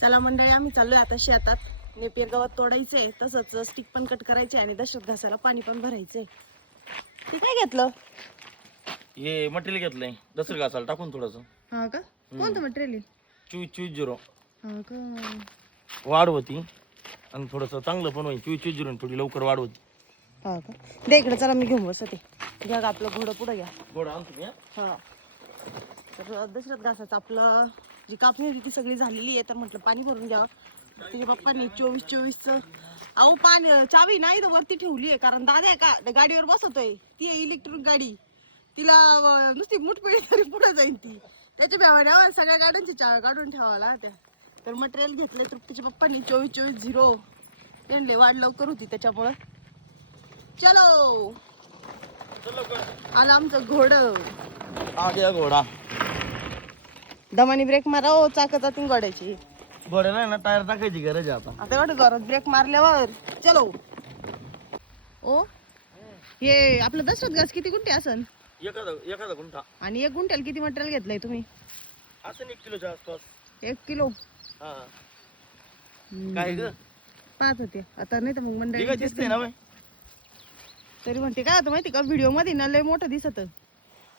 चला मंडळी, आम्ही चाललोय आता शेतात. नेपियर गवत तोडायचंय, तसंच स्टिक पण कट करायचे आणि दशरथ घासायला पाणी पण भरायचंय. ते काय घेतलं? हे मटेरियल घेतलंय दसर घासाला टाकून थोडस. हा का? कोणतं मटेरियल आहे? 2420 हा का? वाढ होती आणि थोडस चांगलं पण होईल. 2420 थोडी लवकर वाढ होती. हा का? दे इकडे, चला मी घेऊन बसते. घ्या आपलं घोडं पुढे घ्या. गोडा आणतो मी. हा, तर दशरथ घासाचं आपलं जी कापणी होती ती सगळी झालेली आहे. तर म्हटलं पाणी भरून घ्यावं. तुझ्या पप्पांनी 24-24चं अहो पाणी चावी नाही तर वरती ठेवली आहे. कारण दादा आहे का गाडीवर बसतोय, ती आहे इलेक्ट्रिक गाडी, तिला नुसती मुठपिळी तरी पुढे जाईल ती. त्याच्या व्यवहारावर सगळ्या गाड्यांची चाव्या काढून ठेवावं लागत्या. तर मटेरियल घेतले तृप्तीच्या पप्पांनी 24-24-0. त्यांनी वाढ लवकर होती त्याच्यामुळं. चलो आला आमचं घोडं. हा घ्या घोडा. दमानी ब्रेक मारा ओ, चाक जातील गाड्याची. घोड्याला ना टायर टाकायची गरज आहे आता. आता एवढं गरज ब्रेक मारल्यावर. चलो ओ, हे आपलं दशरथ घास किती गुंठे असन? एखादा गुंठा. आणि 1 गुंठ्याला किती मटेरियल घेतलंय तुम्ही? असं 1 किलोच्या आसपास. 1 किलो. हा काय ग पाहत होते आता, नाही तर मग ठीक मंडळी आहे दिसते ना बाई. तरी म्हणते काय होतं माहिती का, व्हिडिओ मध्ये ना लय मोठं दिसत,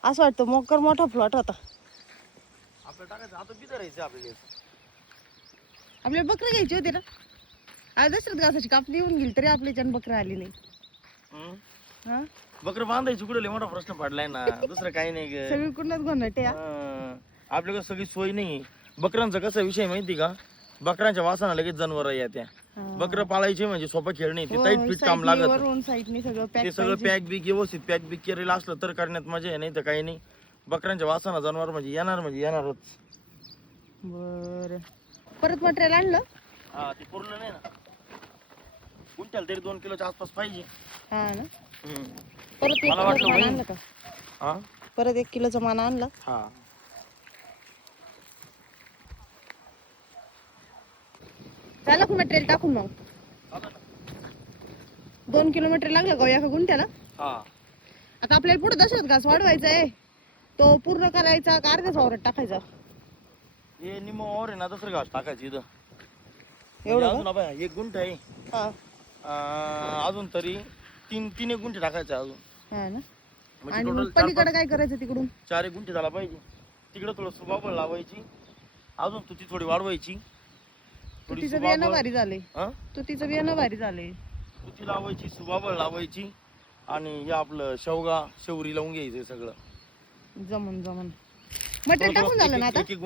असं वाटतं मोकर मोठा प्लॉट होता. आपलं टाकायचं आता बी करायचं आपल्याला. आपल्याला बकरं घ्यायची होती ना. आज दशरथ घासाची कापणी येऊन गेली तरी आपल्याच्यानं बकरं आली नाही. हा, बकरं बांधायची कुठे मोठा प्रश्न पडलाय ना. दुसरं काही नाही ग. सगळीकडूनच घोणटे. आपल्याकडे सगळी सोय नाही. बकरांचा कसा विषय माहिती का, बकरांच्या वासाना लगेच जनावर येत्या. बकरं पाळायचे म्हणजे सोपं खेळ नाही. ते टाईट फिट काम लागत. ते सगळं पॅक बिक व्यवस्थित पॅक बिक केलेलं असलं तर करण्यात मजा आहे, नाही तर काही नाही. बकरांच्या वासाना जनावर म्हणजे येणारच. बर, परत मटेरियल आणलं? हा ते पुरलं नाही ना. गुंठ्याला तरी 2 किलोच्या आसपास पाहिजे. हा ना. परत 1 मला वाटलं किलोचं मान होईल. आणलं का? हा परत 1 किलोचं मान आणलं. हा झालं का मटेरियल टाकून? मग 2 किलो मटेरियल लागलं का एका गुंठ्याला? हा. आता आपल्याला पुढे दशरथ घास वाढवायचा आहे, तो पूर्ण करायचा का अर्ध्याच वावरात टाकायचा? हे निम्मं वावर आहे ना, दुसरं घास टाकायचं इथं. एवढं अजून बाबा 1 गुंठ आहे. हा. अजून तरी 3 गुंठे टाकायचे अजून. हा ना. म्हणजे आणि मग टोटल पलीकडे काय करायचं तिकडून? 4 गुंठे झाला पाहिजे. तिकडे थोडं सुबाबळ लावायची, अजून तुती थोडी वाढवायची. तुतीचं बियाणं भारी झाले. हा तुतीचं बियाणं भारी झाले. तुती लावायची, सुबाबळ लावायची आणि हे आपलं शेवगा शेवरी लावून घ्यायचं सगळं. जमन मटेरियल टाकून झालं ना आता? 1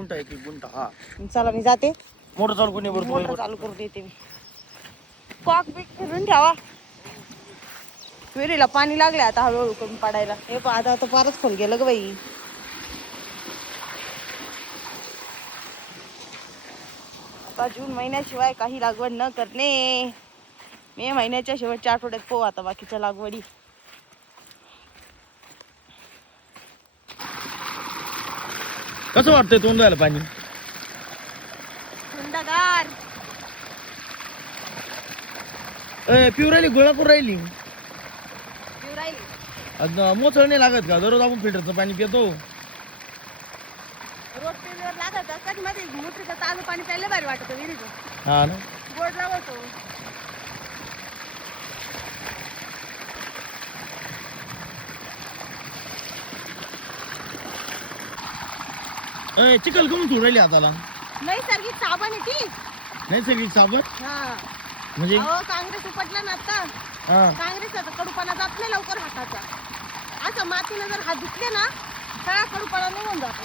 गुंठा. हा चला मी जाते. मोटर चालू कोणी मोटर चालू करू देते मी. कॉक बिक फिरून ठेवा. विहिरीला पाणी लागले आता हळूहळू कमी पडायला. हे पहा आता फारच खोल गेलं ग बाई. आता जून महिन्याशिवाय काही लागवड न करणे. मे महिन्याच्या शेवटच्या आठवड्यात पोहू आता बाकीच्या लागवडी. कसं वाटतंय तोंडाला पाणी? थंडगार. पिऊ राहिली गोळा करून राहिली. राहिली मोचळ नाही लागत का? दररोज आपण फिल्टरचं पाणी पितो. रोज टीव्हीवर लागत कधी मध्ये मोटरीचं चालू पाणी प्यायला भारी वाटत विहिरीचं. हा ना. गोड लावतो. चिखल करून सोडून राहिली हाताला. नैसर्गिक साबण आहे ती. नैसर्गिक साबण हा म्हणजे? अहो काँग्रेस उपटला ना आता. काँग्रेसचा कडूपणा जात नाही लवकर हाताचा. असं मातीने जर हात धुतले ना, सगळा कडूपणा निघून जातो.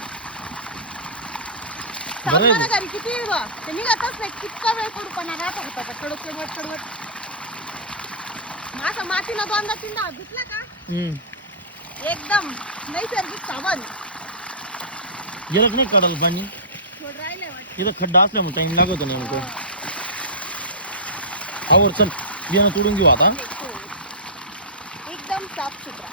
साबणाला घरी किती ते निघतच नाही. कितका वेळ कडूपणा राहत होता कडवट. असं मातीनं 2-3 हात धुतला का एकदम नैसर्गिक साबण. गेलं नाही काढायला पाणी. थोडं राहिले वाटतं. इथं खड्डा असल्यामुळे टाइम लागत नाही. आवर चल बियाणं तोडून घेऊ आता. एकदम साफ सुथरा.